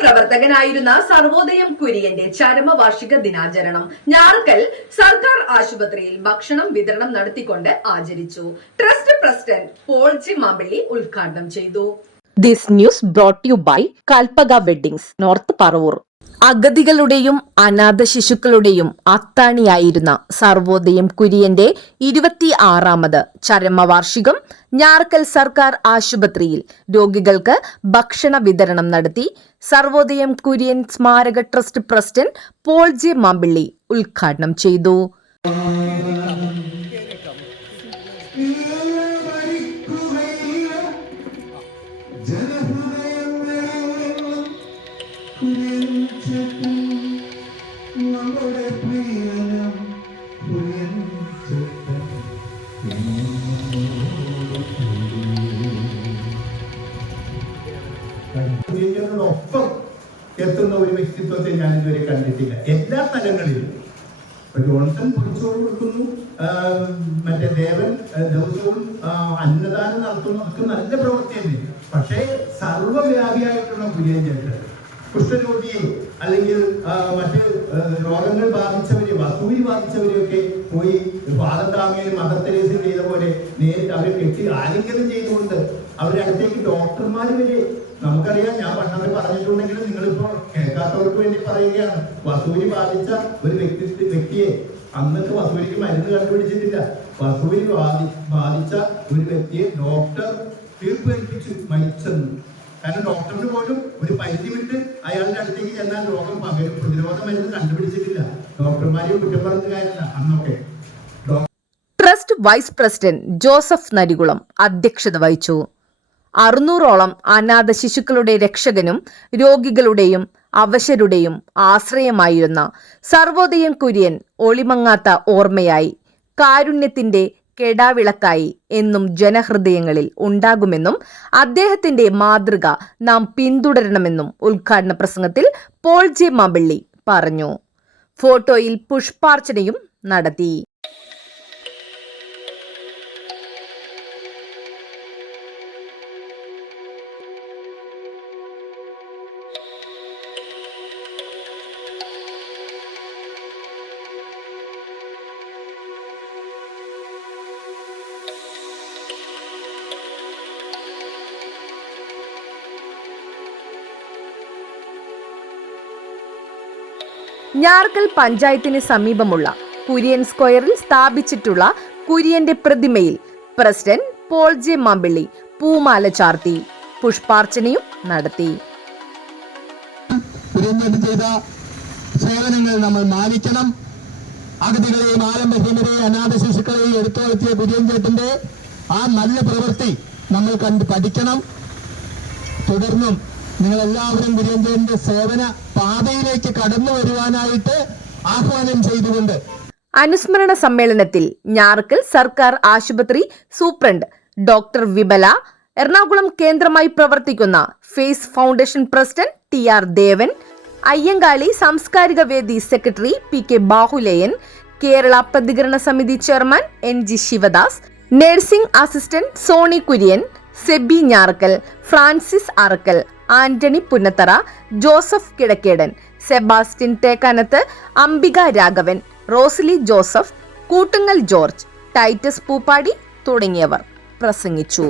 പ്രവർത്തകനായിരുന്ന സർവോദയം കുര്യന്റെ ചരമവാർഷിക ദിനാചരണം ഞാറക്കൽ സർക്കാർ ആശുപത്രിയിൽ ഭക്ഷണം വിതരണം നടത്തിക്കൊണ്ട് ആചരിച്ചു. Trust president Paul G Mampally ഉദ്ഘാടനം ചെയ്തു. This news brought you by Kalpaga Weddings, North Paravur. അഗതികളുടെയും അനാഥ ശിശുക്കളുടെയും അത്താണിയായിരുന്ന സർവോദയം കുര്യന്റെ 26ാമത് ചരമവാർഷികം ഞാറക്കൽ സർക്കാർ ആശുപത്രിയിൽ രോഗികൾക്ക് ഭക്ഷണ വിതരണം നടത്തി. സർവോദയം കുര്യൻ സ്മാരക trust president Paul J Mampilly ഉദ്ഘാടനം ചെയ്തു. ഒപ്പം എത്തുന്ന ഒരു വ്യക്തിത്വത്തെ ഞാൻ ഇതുവരെ കണ്ടിട്ടില്ല. എല്ലാ തലങ്ങളിലും ജോൺസൺ പൊടിച്ചോറ് കൊടുക്കുന്നു, മറ്റേ ദേവൻ ദിവസവും അന്നദാനം നടത്തുന്നു, ഒക്കെ നല്ല പ്രവൃത്തി തന്നെ. പക്ഷേ സർവ്വവ്യാപിയായിട്ടുള്ള കുര്യൻ ചേട്ടൻ കുഷ്ഠരോഗിയെ അല്ലെങ്കിൽ മറ്റ് രോഗങ്ങൾ ബാധിച്ചവരെ, വസൂരി ബാധിച്ചവരെയൊക്കെ പോയി പാദത്താമയും മദർ തെരേസയും ചെയ്ത പോലെ നേരിട്ട് അവരെ കെട്ടി ആലിംഗനം ചെയ്തുകൊണ്ട് അവരുടെ അടുത്തേക്ക് ഡോക്ടർമാർ വരെ. നമുക്കറിയാം, ഞാൻ പണ്ടൊക്കെ പറഞ്ഞിട്ടുണ്ടെങ്കിലും നിങ്ങളിപ്പോ കേൾക്കാത്തവർക്ക് വേണ്ടി പറയുകയാണ്. വസൂരി ബാധിച്ച ഒരു വ്യക്തിയെ അന്നത്തെ വസൂരിക്ക് മരുന്ന് കണ്ടുപിടിച്ചിട്ടില്ല. വസൂരി ബാധിച്ച ഒരു വ്യക്തിയെ ഡോക്ടർ തീർപ്പേൽപ്പിച്ചു മരിച്ചെന്ന്. കാരണം ഡോക്ടറിന് പോലും ഒരു പരിധി വിട്ട് അയാളുടെ അടുത്തേക്ക് ചെന്നാൽ രോഗം പകരും. പ്രതിരോധ മരുന്ന് കണ്ടുപിടിച്ചിട്ടില്ല. ഡോക്ടർമാരെയും കുറ്റം പറഞ്ഞ കാര്യമില്ല അന്നൊക്കെ. Trust vice president Joseph Narikulam അധ്യക്ഷത വഹിച്ചു. 600ഓളം അനാഥ ശിശുക്കളുടെ രക്ഷകനും രോഗികളുടെയും അവശരുടെയും ആശ്രയമായിരുന്ന സർവോദയം കുര്യൻ ഒളിമങ്ങാത്ത ഓർമ്മയായി, കാരുണ്യത്തിന്റെ കെടാവിളക്കായി എന്നും ജനഹൃദയങ്ങളിൽ ഉണ്ടാകുമെന്നും അദ്ദേഹത്തിന്റെ മാതൃക നാം പിന്തുടരണമെന്നും ഉദ്ഘാടന പ്രസംഗത്തിൽ പോൾ ജെ മാമ്പള്ളി പറഞ്ഞു. ഫോട്ടോയിൽ പുഷ്പാർച്ചനയും നടത്തി. ഞാറക്കൽ പഞ്ചായത്തിന് സമീപമുള്ള കുര്യൻ സ്ക്വയറിൽ സ്ഥാപിച്ചിട്ടുള്ള കുര്യന്റെ പ്രതിമയിൽ പ്രസിഡന്റ് പോൾ ജെ മാമ്പിള്ളി പൂമാല ചാർത്തി പുഷ്പാർച്ചനയും നടത്തി. ചെയ്ത സേവനങ്ങൾ നമ്മൾ മാനിക്കണം. അഗതികളെയും ആലംബഹീനരെയും അനാഥ ശിശുക്കളെയും എടുത്തു വളർത്തിയ കുര്യൻ ചേട്ടന്റെ ആ നല്ല പ്രവൃത്തി നമ്മൾ കണ്ട് പഠിക്കണം. തുടർന്നും നിങ്ങളെല്ലാവരും കുര്യന്റെ സേവന പാതയിലേക്ക് കടന്നു വരുവാനായിട്ട് ആഹ്വാനം ചെയ്തുകൊണ്ട് അനുസ്മരണ സമ്മേളനത്തിൽ ഞാറക്കൽ സർക്കാർ ആശുപത്രി സൂപ്രണ്ട് ഡോക്ടർ വിമല, എറണാകുളം കേന്ദ്രമായി പ്രവർത്തിക്കുന്ന Face Foundation president TR Devan, Ayyankali സാംസ്കാരിക വേദി സെക്രട്ടറി PK ബാഹുലയൻ, കേരള പ്രതികരണ സമിതി chairman NG Sivadas, nursing assistant Soni Kurian, Sebi Njarakkal, Francis Arakkal, Antony Punnathara, Joseph Kizhakkedan, Sebastian Thekkanath, Ambika Raghavan, Rosly Joseph, Koottungal George, Titus Pooppadi തുടങ്ങിയവർ പ്രസംഗിച്ചു.